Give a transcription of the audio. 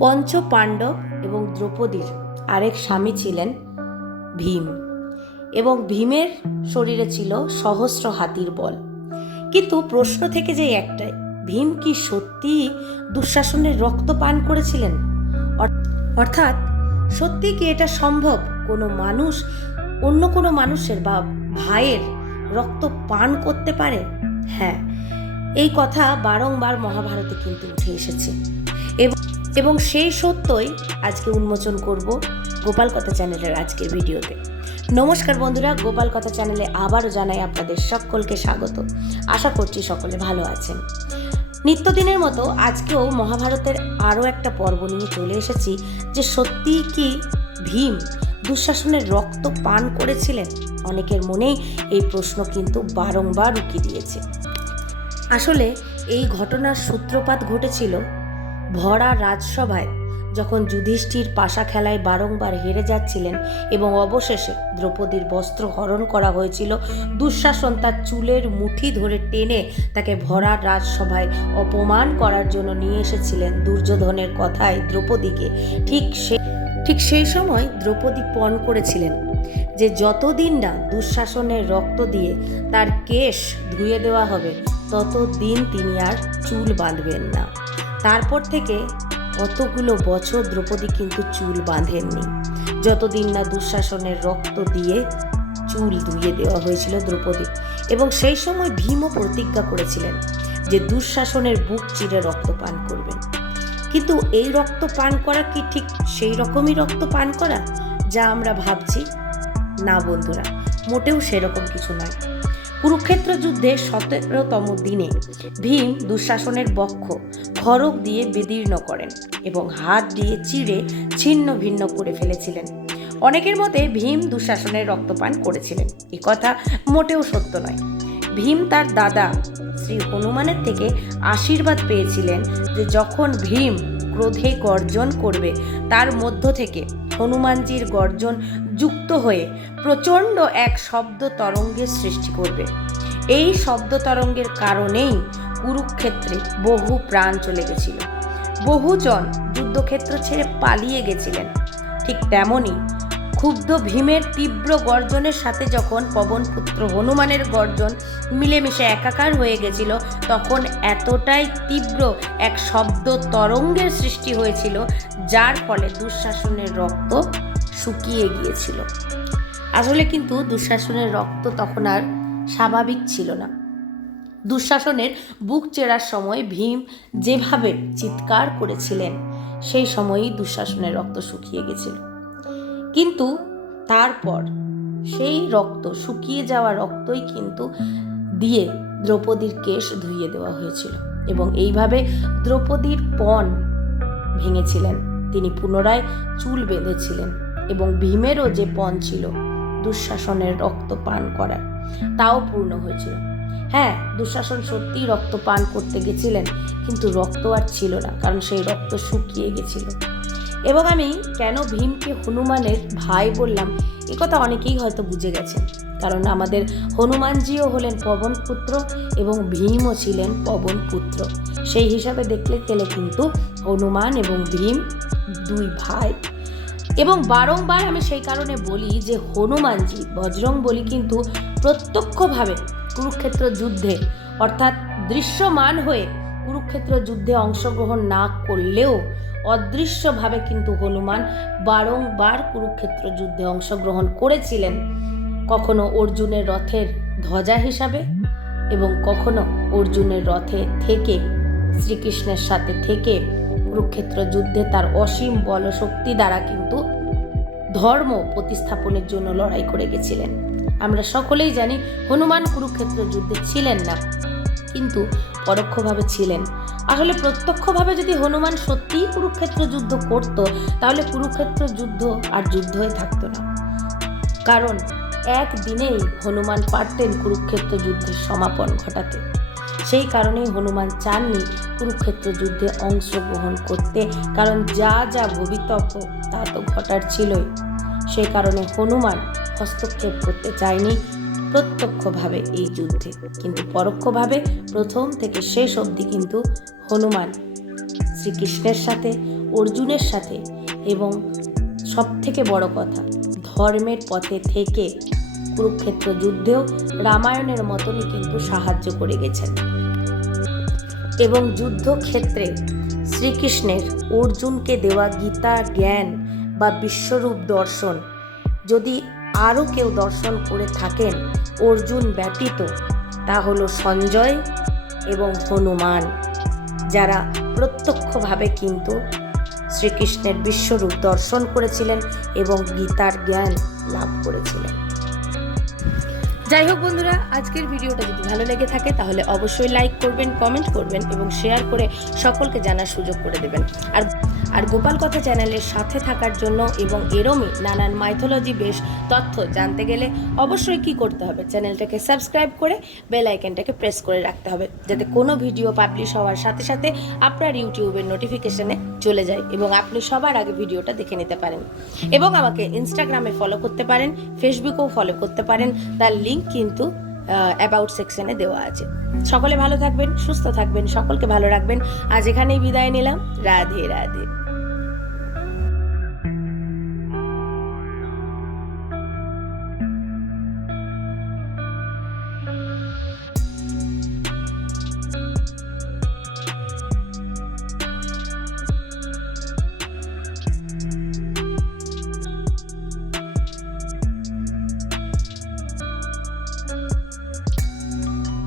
পঞ্চ পাণ্ডব এবং দ্রৌপদীর আরেক স্বামী ছিলেন ভীম, এবং ভীমের শরীরে ছিল সহস্র হাতির বল। কিন্তু প্রশ্ন থেকে যে একটাই, ভীম কি সত্যিই দুঃশাসনের রক্ত পান করেছিলেন? অর্থাৎ সত্যি কি এটা সম্ভব, কোনো মানুষ অন্য কোনো মানুষের বা ভাইয়ের রক্ত পান করতে পারে? হ্যাঁ, এই কথা বারংবার মহাভারতে কিন্তু উঠে এসেছে এবং সেই সত্যই আজকে উন্মোচন করব গোপাল কথা চ্যানেলের আজকের ভিডিওতে। নমস্কার বন্ধুরা, গোপাল কথা চ্যানেলে আবারও জানাই আপনাদের সকলকে স্বাগত। আশা করছি সকলে ভালো আছেন। নিত্যদিনের মতো আজকেও মহাভারতের আরও একটা পর্ব নিয়ে চলে এসেছি, যে সত্যিই কি ভীম দুঃশাসনের রক্ত পান করেছিলেন? অনেকের মনেই এই প্রশ্ন কিন্তু বারংবার উকি দিয়েছে। আসলে এই ঘটনার সূত্রপাত ঘটেছিল ভরা রাজসভায়, যখন যুধিষ্ঠির পাশা খেলায় বারংবার হেরে যাচ্ছিলেন এবং অবশেষে দ্রৌপদীর বস্ত্র হরণ করা হয়েছিল। দুঃশাসন তার চুলের মুঠি ধরে টেনে তাকে ভরা রাজসভায় অপমান করার জন্য নিয়ে এসেছিলেন দুর্যোধনের কথায় দ্রৌপদীকে। ঠিক সেই সময় দ্রৌপদী পণ করেছিলেন যে যতদিন না দুঃশাসনের রক্ত দিয়ে তার কেশ ধুয়ে দেওয়া হবে, ততদিন তিনি আর চুল বাঁধবেন না। তারপর থেকে কতগুলো বছর দ্রৌপদী কিন্তু চুল বাঁধেননি, যতদিন না দুঃশাসনের রক্ত দিয়ে চুল ধুয়ে দেওয়া হয়েছিল দ্রৌপদী। এবং সেই সময় ভীমও প্রতিজ্ঞা করেছিলেন যে দুঃশাসনের বুক চিরে রক্ত পান করবেন। কিন্তু এই রক্ত পান করা কি ঠিক সেই রকমই রক্ত পান করা যা আমরা ভাবছি? না বন্ধুরা, মোটেও সেরকম কিছু নয়। কুরুক্ষেত্র যুদ্ধে 17তম দিনে ভীম দুঃশাসনের বক্ষ খড়গ দিয়ে বিদীর্ণ করেন এবং হাত দিয়ে চিড়ে ছিন্ন ভিন্ন করে ফেলেছিলেন। অনেকের মতে ভীম দুঃশাসনের রক্তপান করেছিলেন, এ কথা মোটেও সত্য নয়। ভীম তার দাদা শ্রী হনুমানের থেকে আশীর্বাদ পেয়েছিলেন যে যখন ভীম ক্রোধে গর্জন করবে, তার মধ্য থেকে হনুমানজির গর্জন যুক্ত হয়ে প্রচণ্ড এক শব্দ তরঙ্গের সৃষ্টি করবে। এই শব্দ তরঙ্গের কারণেই কুরুক্ষেত্রে বহু প্রাণ চলে গেছিল, বহুজন যুদ্ধক্ষেত্র ছেড়ে পালিয়ে গেছিলেন। ঠিক তেমনই ক্ষুব্ধ ভীমের তীব্র গর্জনের সাথে যখন পবনপুত্র হনুমানের গর্জন মিলেমিশে একাকার হয়ে গেছিল, তখন এতটাই তীব্র এক শব্দ তরঙ্গের সৃষ্টি হয়েছিল, যার ফলে দুঃশাসনের রক্ত শুকিয়ে গিয়েছিল। আসলে কিন্তু দুঃশাসনের রক্ত তখন আর স্বাভাবিক ছিল না। দুঃশাসনের বুক চেরার সময় ভীম যেভাবে চিৎকার করেছিলেন, সেই সময়ই দুঃশাসনের রক্ত শুকিয়ে গেছিল। কিন্তু তারপর সেই রক্ত, শুকিয়ে যাওয়া রক্তই কিন্তু দিয়ে দ্রৌপদীর কেশ ধুইয়ে দেওয়া হয়েছিল এবং এইভাবে দ্রৌপদীর পণ ভেঙেছিলেন। তিনি পুনরায় চুল বেঁধেছিলেন এবং ভীমেরও যে পণ ছিল দুঃশাসনের রক্ত পান করার, তাও পূর্ণ হয়েছিল। হ্যাঁ, দুঃশাসন সত্যিই রক্ত পান করতে গেছিলেন, কিন্তু রক্ত আর ছিল না, কারণ সেই রক্ত শুকিয়ে গেছিল। এবং আমি কেন ভীমকে হনুমানের ভাই বললাম, এ কথা অনেকেই হয়তো বুঝে গেছেন, কারণ আমাদের হনুমানজিও হলেন পবনপুত্র এবং ভীমও ছিলেন পবনপুত্র। সেই হিসাবে দেখলে গেলে কিন্তু হনুমান এবং ভীম দুই ভাই। এবং বারংবার আমি সেই কারণে বলি যে হনুমানজি বজরংবলী কিন্তু প্রত্যক্ষভাবে কুরুক্ষেত্র যুদ্ধে, অর্থাৎ দৃশ্যমান হয়ে কুরুক্ষেত্র যুদ্ধে অংশগ্রহণ না করলেও অদৃশ্যভাবে কিন্তু হনুমান বারংবার কুরুক্ষেত্র যুদ্ধে অংশগ্রহণ করেছিলেন, কখনো অর্জুনের রথের ধ্বজা হিসাবে এবং কখনো অর্জুনের রথে থেকে শ্রীকৃষ্ণের সাথে থেকে কুরুক্ষেত্র যুদ্ধে তার অসীম বলশক্তি দ্বারা কিন্তু ধর্ম প্রতিস্থাপনের জন্য লড়াই করে গেছিলেন। আমরা সকলেই জানি হনুমান কুরুক্ষেত্র যুদ্ধে ছিলেন না, কিন্তু পরোক্ষভাবে ছিলেন। আসলে প্রত্যক্ষভাবে যদি হনুমান সত্যিই কুরুক্ষেত্র যুদ্ধ করত, তাহলে কুরুক্ষেত্র যুদ্ধ আর যুদ্ধ হয়ে থাকতো না, কারণ একদিনেই হনুমান পারতেন কুরুক্ষেত্র যুদ্ধের সমাপন ঘটাতে। সেই কারণেই হনুমান চাননি কুরুক্ষেত্র যুদ্ধে অংশগ্রহণ করতে, কারণ যা যা ভবিতব্য তা তো ঘটার ছিলই। সেই কারণে হনুমান হস্তক্ষেপ করতে চায়নি প্রত্যক্ষভাবে এই যুদ্ধে, কিন্তু পরোক্ষভাবে প্রথম থেকে শেষ অবধি কিন্তু হনুমান শ্রীকৃষ্ণের সাথে, অর্জুনের সাথে এবং সবথেকে বড় কথা ধর্মের পথে থেকে কুরুক্ষেত্র যুদ্ধেও রামায়ণের মতনই কিন্তু সাহায্য করে গেছেন। এবং যুদ্ধক্ষেত্রে শ্রীকৃষ্ণের অর্জুনকে দেওয়া গীতা জ্ঞান বা বিশ্বরূপ দর্শন যদি আরও কেউ দর্শন করে থাকেন অর্জুন ব্যতীত, তা হলো সঞ্জয় এবং হনুমান, যারা প্রত্যক্ষভাবে কিন্তু শ্রীকৃষ্ণের বিশ্বরূপ দর্শন করেছিলেন এবং গীতার জ্ঞান লাভ করেছিলেন। যাই হোক বন্ধুরা, আজকের ভিডিওটা যদি ভালো লেগে থাকে তাহলে অবশ্যই লাইক করবেন, কমেন্ট করবেন এবং শেয়ার করে সকলকে জানার সুযোগ করে দেবেন। আর গোপাল কথা চ্যানেলের সাথে থাকার জন্য এবং এরমই নানান মাইথোলজি বেশ তথ্য জানতে গেলে অবশ্যই কি করতে হবে, চ্যানেলটাকে সাবস্ক্রাইব করে বেল আইকনটাকে প্রেস করে রাখতে হবে, যাতে কোনো ভিডিও পাবলিশ হওয়ার সাথে সাথে আপনার ইউটিউবের নোটিফিকেশনে চলে যায় এবং আপনি সবার আগে ভিডিওটা দেখে নিতে পারেন। এবং আমাকে ইনস্টাগ্রামে ফলো করতে পারেন, ফেসবুকেও ফলো করতে পারেন, তার লিঙ্ক কিন্তু অ্যাবাউট সেকশনে দেওয়া আছে। সকলে ভালো থাকবেন, সুস্থ থাকবেন, সকলকে ভালো রাখবেন। আজ এখানেই বিদায় নিলাম। রাধে রাধে।